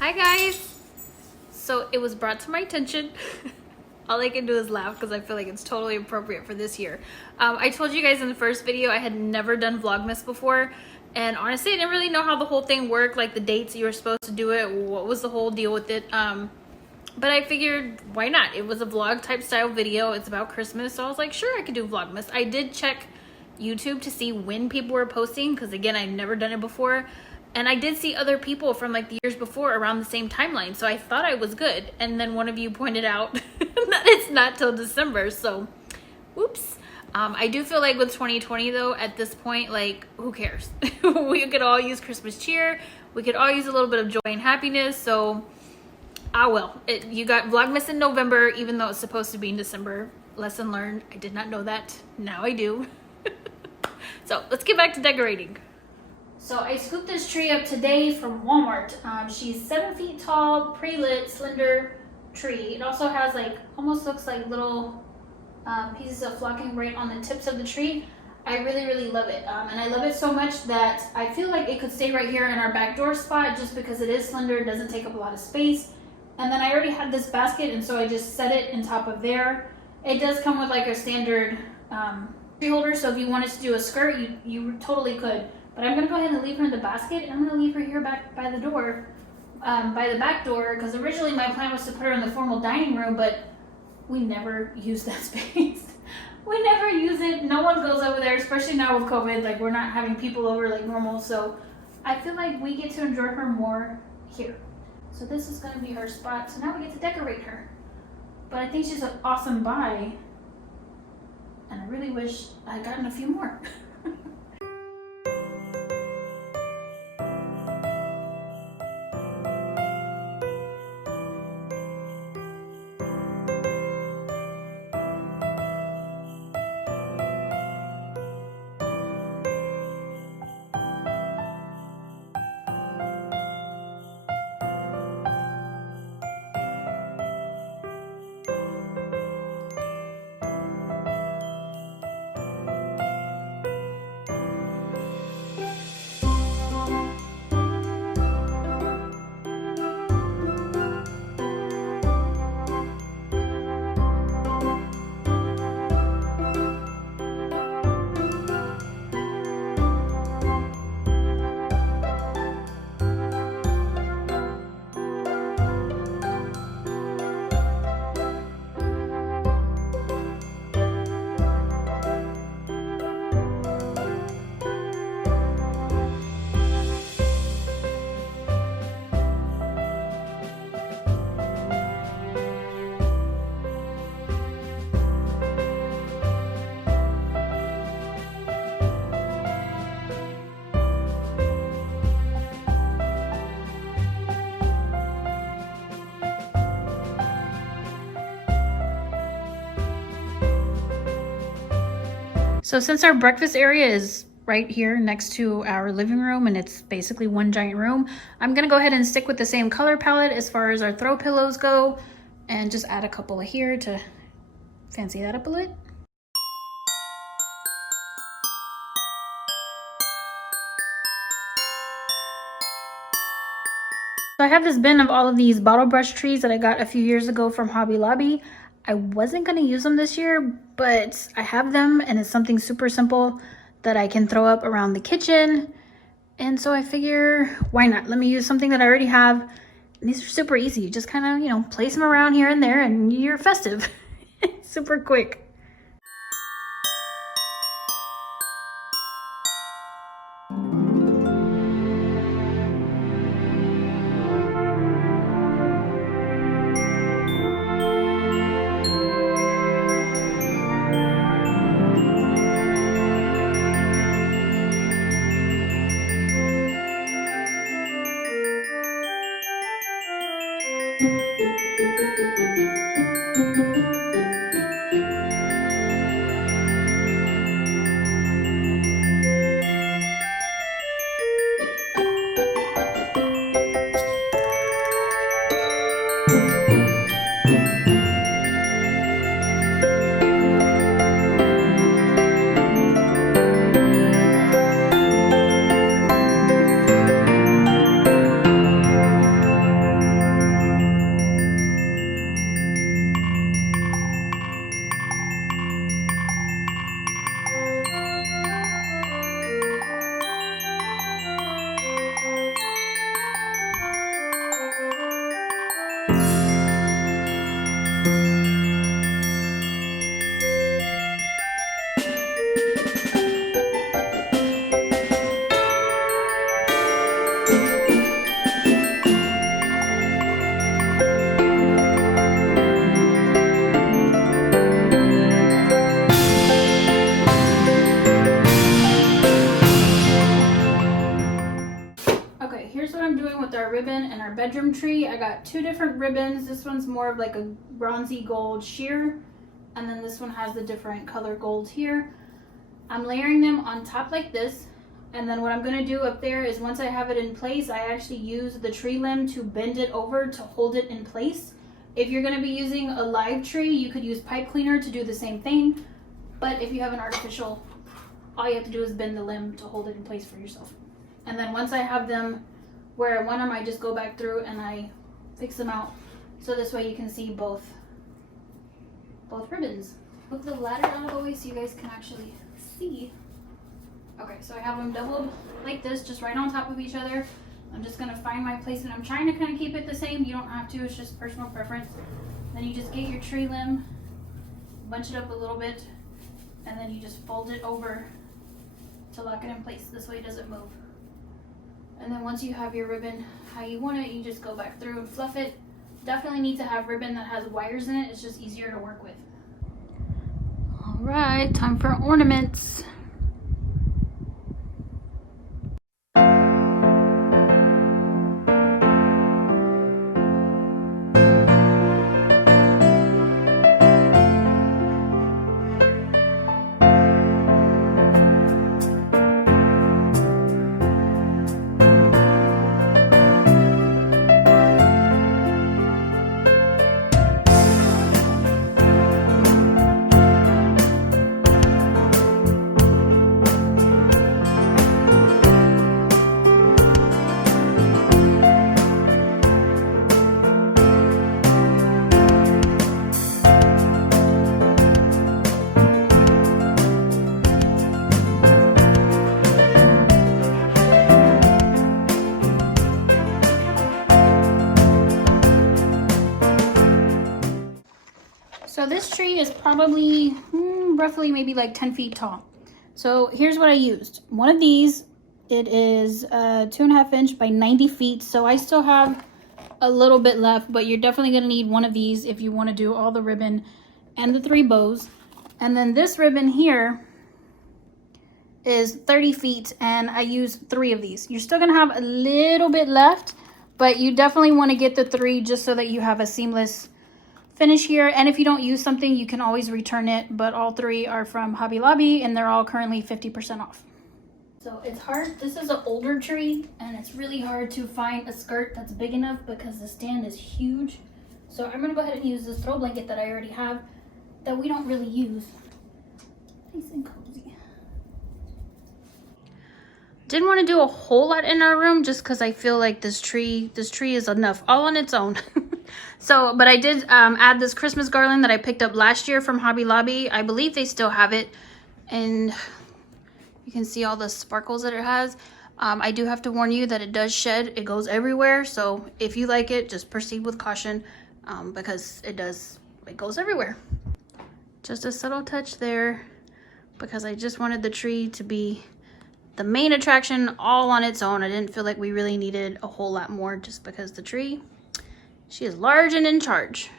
Hi guys! So it was brought to my attention. All I can do is laugh because I feel like it's totally appropriate for this year. I told you guys in the first video I had never done Vlogmas before, and honestly I didn't really know how the whole thing worked, like the dates you were supposed to do it, what was the whole deal with it. But I figured why not? It was a vlog type style video. It's about Christmas, so I was like, sure, I could do Vlogmas. I did check YouTube to see when people were posting because again, I've never done it before. And I did see other people from like the years before around the same timeline, so I thought I was good. And then one of you pointed out that it's not till December, so whoops. I do feel like with 2020 though, at this point, like who cares? We could all use Christmas cheer. We could all use a little bit of joy and happiness. So, well, you got Vlogmas in November, even though it's supposed to be in December. Lesson learned. I did not know that. Now I do. So let's get back to decorating. So I scooped this tree up today from Walmart. She's 7 feet tall, pre-lit, slender tree. It also has like, almost looks like little pieces of flocking right on the tips of the tree. I really, really love it. And I love it so much that I feel like it could stay right here in our back door spot just because it is slender, it doesn't take up a lot of space. And then I already had this basket, and so I just set it on top of there. It does come with like a standard tree holder, so if you wanted to do a skirt, you totally could. But I'm gonna go ahead and leave her in the basket, and I'm gonna leave her here back by the door, by the back door, because originally my plan was to put her in the formal dining room, but we never use that space. We never use it. No one goes over there, especially now with COVID. Like, we're not having people over like normal, so I feel like we get to enjoy her more here. So this is gonna be her spot. So now we get to decorate her. But I think she's an awesome buy, and I really wish I had gotten a few more. So since our breakfast area is right here next to our living room and it's basically one giant room, I'm gonna go ahead and stick with the same color palette as far as our throw pillows go and just add a couple of here to fancy that up a little. So I have this bin of all of these bottle brush trees that I got a few years ago from Hobby Lobby. I wasn't going to use them this year, but I have them and it's something super simple that I can throw up around the kitchen. And so I figure, why not? Let me use something that I already have. And these are super easy. You just kind of, you know, place them around here and there and you're festive. Super quick. bedroom tree. I got 2 different ribbons. This one's more of like a bronzy gold sheer, and then this one has the different color gold here. I'm layering them on top like this, and then what I'm gonna do up there is once I have it in place, I actually use the tree limb to bend it over to hold it in place. If you're gonna be using a live tree, you could use pipe cleaner to do the same thing, but if you have an artificial, all you have to do is bend the limb to hold it in place for yourself. And then once I have them where I want them, I just go back through and I fix them out, so this way you can see both ribbons. Move the ladder out of the way so you guys can actually see. Okay, so I have them doubled like this, just right on top of each other. I'm just gonna find my placement. I'm trying to kind of keep it the same. You don't have to, it's just personal preference. Then you just get your tree limb, bunch it up a little bit, and then you just fold it over to lock it in place. This way it doesn't move. And then once you have your ribbon how you want it, you just go back through and fluff it. Definitely need to have ribbon that has wires in it. It's just easier to work with. All right, time for ornaments. So this tree is probably roughly maybe like 10 feet tall. So here's what I used. One of these, it is 2.5 inch by 90 feet. So I still have a little bit left, but you're definitely gonna need one of these if you wanna do all the ribbon and the 3 bows. And then this ribbon here is 30 feet and I used 3 of these. You're still gonna have a little bit left, but you definitely wanna get the 3 just so that you have a seamless finish here. And if you don't use something, you can always return it, but all 3 are from Hobby Lobby and they're all currently 50% off. So it's hard, this is an older tree and it's really hard to find a skirt that's big enough because the stand is huge. So I'm gonna go ahead and use this throw blanket that I already have that we don't really use. Nice and cozy. Didn't want to do a whole lot in our room just because I feel like this tree is enough all on its own. So, but I did add this Christmas garland that I picked up last year from Hobby Lobby. I believe they still have it, and you can see all the sparkles that it has. I do have to warn you that it does shed. It goes everywhere, so if you like it, just proceed with caution because it goes everywhere. Just a subtle touch there because I just wanted the tree to be the main attraction all on its own. I didn't feel like we really needed a whole lot more just because the tree, she is large and in charge.